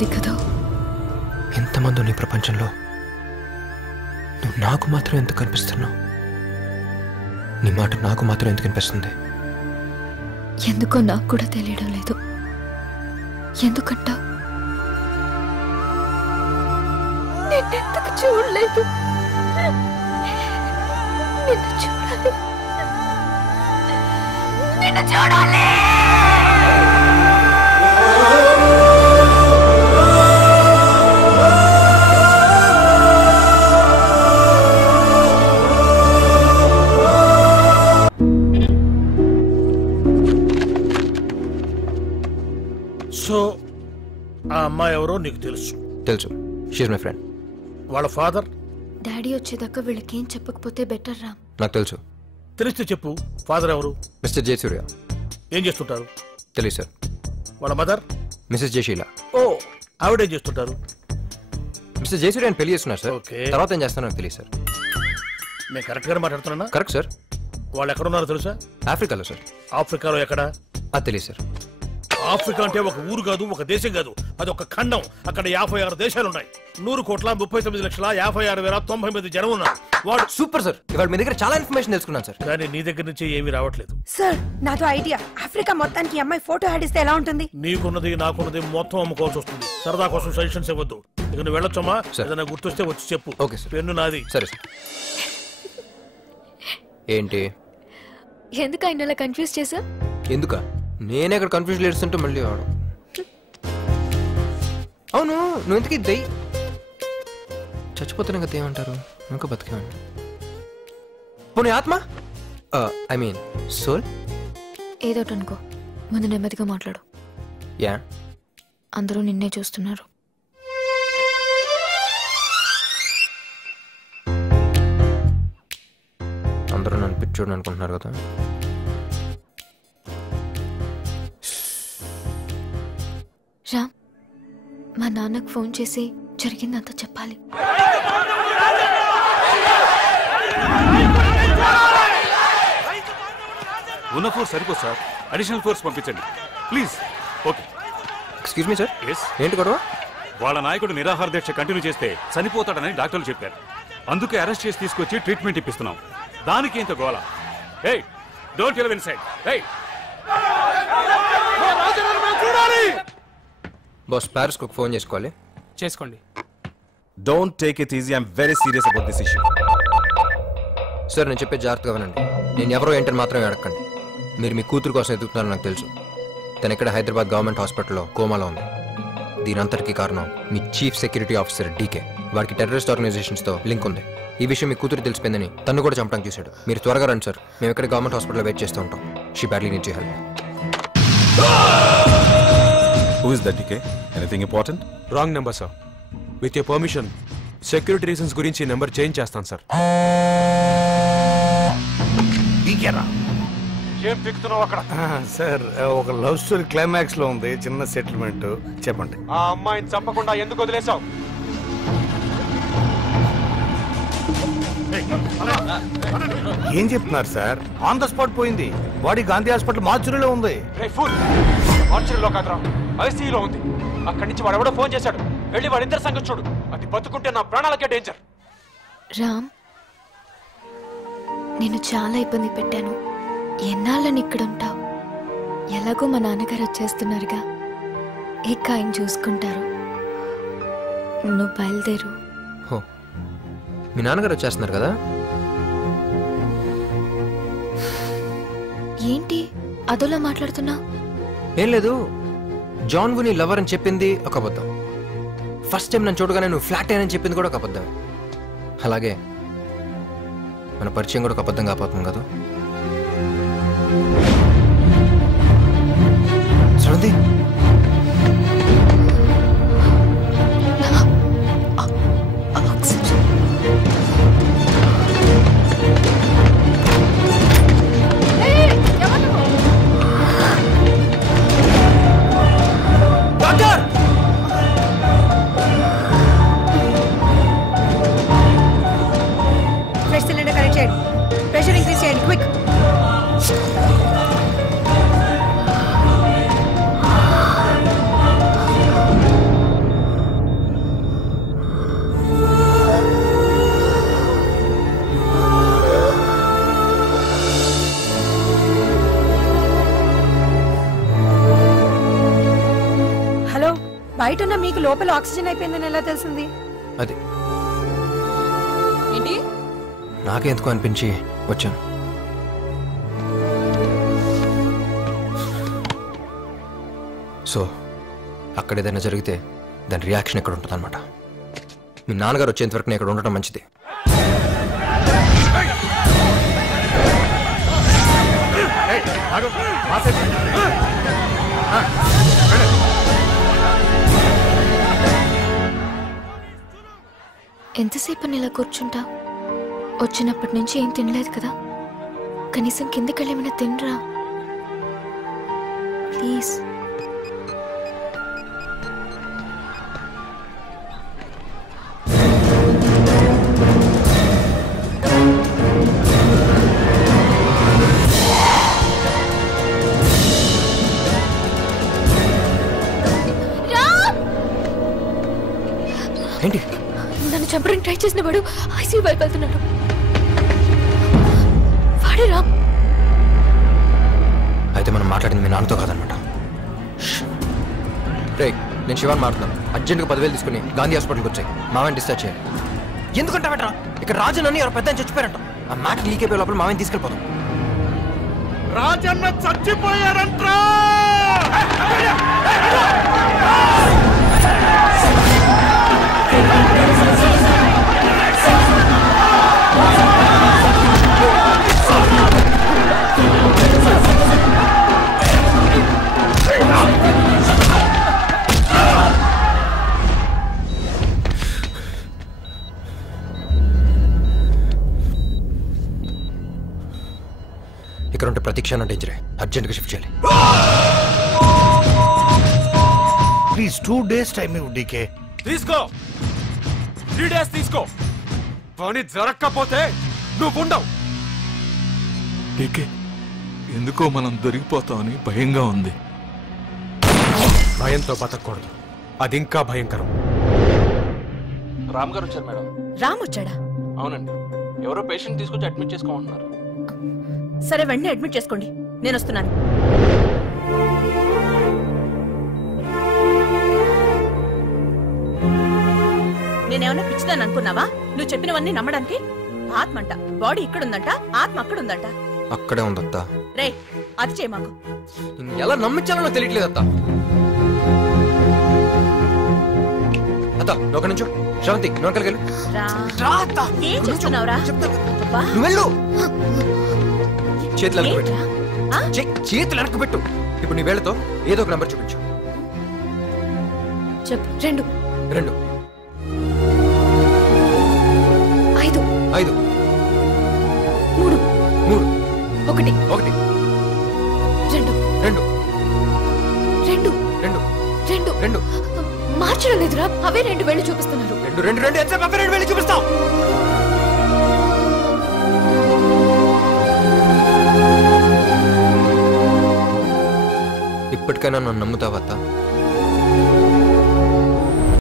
ఉంది కదా. ఎంతమంది నీ ప్రపంచంలో నువ్వు నాకు మాత్రం ఎంత కనిపిస్తున్నావు? నీ మాట నాకు మాత్రం ఎందుకు కనిపిస్తుంది? ఎందుకో నాకు కూడా తెలియడం లేదు. ఎందుకంటావు? నేనెందుకు చూడలేదు? నిన్ను చూడాలి, నిన్ను చూడాలి. సో ఆ అమ్మాయి ఎవరో నీకు తెలుసు? తెలుసు. She is my friend. వాళ్ళ ఫాదర్? డాడీ వచ్చేదాకా వీళ్ళకేం చెప్పకపోతే బెటర్ రామ్. నాకు తెలుసు. తెలిస్తే చెప్పు. ఫాదర్ ఎవరు? మిస్టర్ జయసూర్య. ఏం చేస్తుంటారు? తెలియదు సార్. వాళ్ళ మదర్? మిసెస్ జయశీల. ఓ, ఆవిడేం చేస్తుంటారు? మిస్టర్ జయసూర్య పెళ్లి చేస్తున్నారు సార్. తర్వాత ఏం చేస్తారో నాకు తెలియదు సార్. నేను కరెక్ట్ గానే మాట్లాడుతున్నా? Correct sir. వాళ్ళు ఎక్కడున్నారో తెలుసా? ఆఫ్రికాలో సార్. ఆఫ్రికాలో ఎక్కడ? అది తెలియదు సార్. ఆఫ్రికా అంటే ఒక ఊరు కాదు, ఒక దేశం కాదు, అది ఒక ఖండం. అక్కడ 56 దేశాలున్నాయి. 100,39,56,099 జనం ఉన్నారు. వాడు సూపర్ సార్. ఇవాళ మీ దగ్గర చాలా ఇన్ఫర్మేషన్ తెలుసుకున్నాను సార్. కానీ నీ దగ్గర నుంచి ఏమీ రావట్లేదు సార్. నాతో ఐడియా. ఆఫ్రికా మొత్తానికి అమ్మాయి ఫోటో ఆడిస్తే ఎలా ఉంటుంది? నీకున్నది నాకున్నది మొత్తం అమ్ముకోవాల్సి వస్తుంది. సరదా కోసం సజెషన్స్ ఇవ్వద్దు. ఇక నువ్వు వెళ్ళొచ్చమ్మా. ఏదైనా గుర్తొస్తే వచ్చి చెప్పు. Okay sir. పెన్ను నాది. సరే సార్. ఏంటి? ఎందుకు ఆయన అలా కన్ఫ్యూజ్ చేసా? ఎందుక? నేనే అక్కడ కన్ఫ్యూజ్ లేడుస్తుంటే మళ్ళీ వాడు. అవును, నువ్వు ఎందుకు దయ్యి చచ్చిపోతున్నా కదా ఏమంటారు? ఇంకా బతికేమంట. పోనీ ఆత్మ, ఐ మీన్ సోల్. ఏదోటి అనుకో, ముందు నెమ్మదిగా మాట్లాడు. యా, అందరూ నిన్నే చూస్తున్నారు. అందరూ నన్ను పిచ్చోడు అనుకుంటున్నారు కదా. రామ్, మా నాన్నకు ఫోన్ చేసి జరిగిందంతా చెప్పాలి. ఉన్న ఫోర్స్ సరిపో సార్. అడిషనల్ ఫోర్స్ పంపించండి please. Okay. Excuse me sir. Yes. ఏంటి గొడవ? వాళ్ళ నాయకుడు నిరాహార దీక్ష కంటిన్యూ చేస్తే చనిపోతాడని డాక్టర్లు చెప్పారు. అందుకే అరెస్ట్ చేసి తీసుకొచ్చి ట్రీట్మెంట్ ఇప్పిస్తున్నాం. దానికి ఇంత గోల. ఏయ్, డోంట్ ఎలవ్ ఇన్సైడ్. ఏయ్, బాస్, ప్యారిస్కి ఒక ఫోన్ చేసుకోవాలి. చేసుకోండి. Don't take it easy. I'm very serious about this issue. Sir, నేను చెప్పే జాగ్రత్తగా వినండి. నేను ఎవరో ఏంటని మాత్రమే అడగండి. మీరు మీ కూతురు కోసం ఎదుగుతున్నారని నాకు తెలుసు. తను ఇక్కడ హైదరాబాద్ గవర్నమెంట్ హాస్పిటల్లో కోమాలో ఉంది. దీనంతటికీ కారణం మీ చీఫ్ సెక్యూరిటీ ఆఫీసర్ డీకే. వారికి టెర్రరిస్ట్ ఆర్గనైజేషన్స్తో లింక్ ఉంది. ఈ విషయం మీ కూతురు తెలిసిపోయిందని తను కూడా చంపడానికి చూశాడు. మీరు త్వరగా రండి సార్. మేము ఇక్కడ గవర్నమెంట్ హాస్పిటల్లో వెయిట్ చేస్తూ ఉంటాం. She badly needs your help. Who is that, DK? Anything important? Wrong number sir. With your permission security reasons గురించి నెంబర్ చేంజ్ చేస్తాను సార్. ఏం పిక్తున్నావు అక్కడ? సార్, ఒక లవ్ స్టోరీ క్లైమాక్స్ లో ఉంది. చిన్న సెటిల్మెంట్ చెప్పండి. ఆ అమ్మాయిని చంపకుండా ఎందుకు వదిలేసావు? ఏం చెప్తున్నారు సార్? ఆన్ ద స్పాట్ పోయింది. బాడీ గాంధీ హాస్పిటల్ మార్చురీలో ఉంది. మార్చురీలో కాదురా, ఐసీయూలో ఉంది. అక్కడి నుంచి వాడు ఎవడో ఫోన్ చేశాడు. వెళ్ళి వాడిద్దరి సంగతి చూడు. అది బతుకుంటే నా ప్రాణాలకే డేంజర్. రామ్, నేను చాలా ఇబ్బంది పెట్టాను. ఎన్నాళ్ళని ఇక్కడ ఉంటావు? ఎలాగో మా నాన్నగారు వచ్చేస్తున్నారుగా, ఇక ఆయన చూసుకుంటారు. నువ్వు బయలుదేరు. హో, మీ నాన్నగారు వచ్చేస్తున్నారు కదా? ఏంటి అదోలా మాట్లాడుతున్నా? ఏం లేదు, జాన్ వుని లవర్ అని చెప్పింది ఒక అబద్ధం. ఫస్ట్ టైం నన్ను చూడగానే నువ్వు ఫ్లాట్ అయ్యానని చెప్పింది కూడా ఒక అబద్ధం. అలాగే మన పరిచయం కూడా ఒక అబద్ధం కాపోతుంది కదా. చూడండి, ఫ్రెష్ సిలిండర్ కనెక్ట్ చేయండి. ప్రెషర్ ఇంక్రీజ్ చేయండి, క్విక్. బయట మీకు లోపల ఆక్సిజన్ అయిపోయిందని ఎలా తెలిసింది? అది నాకెందుకు అనిపించి వచ్చాను. సో అక్కడ ఏదైనా జరిగితే దాని రియాక్షన్ ఎక్కడ ఉంటుంది అనమాట. మీ నాన్నగారు వచ్చేంత వరకు నేను ఇక్కడ ఉండటం మంచిది. ఎంతసేపు అని ఇలా కూర్చుంటా? వచ్చినప్పటి నుంచి ఏం తినలేదు కదా, కనీసం కిందకెళ్ళి ఏమైనా తినరా ప్లీజ్. ఏంటి? నన్ను చంపడానికి ట్రై చేసిన వాడు ఐసీయూ వైపు వెళ్తున్నాడు. వాడే రామ్. అయితే మనం మాట్లాడింది మీ నాన్నతో కాదనమాట. రే, నేను శివాన్ మాట్లాడుతున్నాను. అర్జెంట్గా 10,000 తీసుకుని గాంధీ హాస్పిటల్కి వచ్చాయి. మామని డిశ్చార్జ్ చేయాలి. ఎందుకంటావేట్రా? ఇక్కడ రాజన్ అని ఎవరు పెద్ద చచ్చిపోయారంట. ఆ మ్యాట్ లీక్ అయిపోయే లోపల మామని తీసుకెళ్ళిపోతాం. రాజన్న చచ్చిపోయారంట్రా. ఇక్కడ ఉంటే ప్రతి క్షణం డేంజరే. అర్జెంట్గా షిఫ్ట్ చేయాలి. ప్లీజ్ 2 days టైం ఇవ్వు డీకే. తీసుకో 3 days తీసుకో. పని జరగకపోతే నువ్వు ఉండవు. డీకే, ఎందుకో మనం దొరికిపోతామని భయంగా ఉంది. భయంతో బతకూడదు, అది ఇంకా భయంకరం. రామ్ గారు వచ్చారు మేడం. రామ్ వచ్చాడా? అవునండి, ఎవరో పేషెంట్ తీసుకొచ్చి అడ్మిట్ చేసుకోమంటున్నారు. సరే, వెంటనే అడ్మిట్ చేసుకోండి, నేను వస్తున్నాను. నేనేమన్నా పిచ్చిదాన్ని అనుకున్నావా? నువ్వు చెప్పినవన్నీ నమ్మడానికి? ఆత్మ అంట, బాడీ ఇక్కడుందంట, ఆత్మ అక్కడుందంట. అక్కడే ఉందత్త. రే, అది చేయ మాకు. ఎలా నమ్మించాలో తెలియట్లేదు అత్త. అత్త, ఒక నిమిషం. శ్రవంతి, నువ్వు అంకల్కి వెళ్ళు. ఏం చేస్తున్నావురా? నువ్వు వెళ్ళు. చేతులు వెనక్కి పెట్టు. చేతులు వెనక్కి పెట్టు. ఇప్పుడు నీ వేళ్లతో ఏదో ఒక నంబర్ చూపించు. చెప్పు. 2 2 5 5 3 3 1 1 2 2 2 2 2 2 మార్చడం లేదురా, అవే 2 వేళ్ళు చూపిస్తున్నారు. 2 2 2 ఎంతసేపు అవే 2 వేళ్ళు చూపిస్తావు? ఇప్పటికైనా నన్ను నమ్ముతావా అత్త?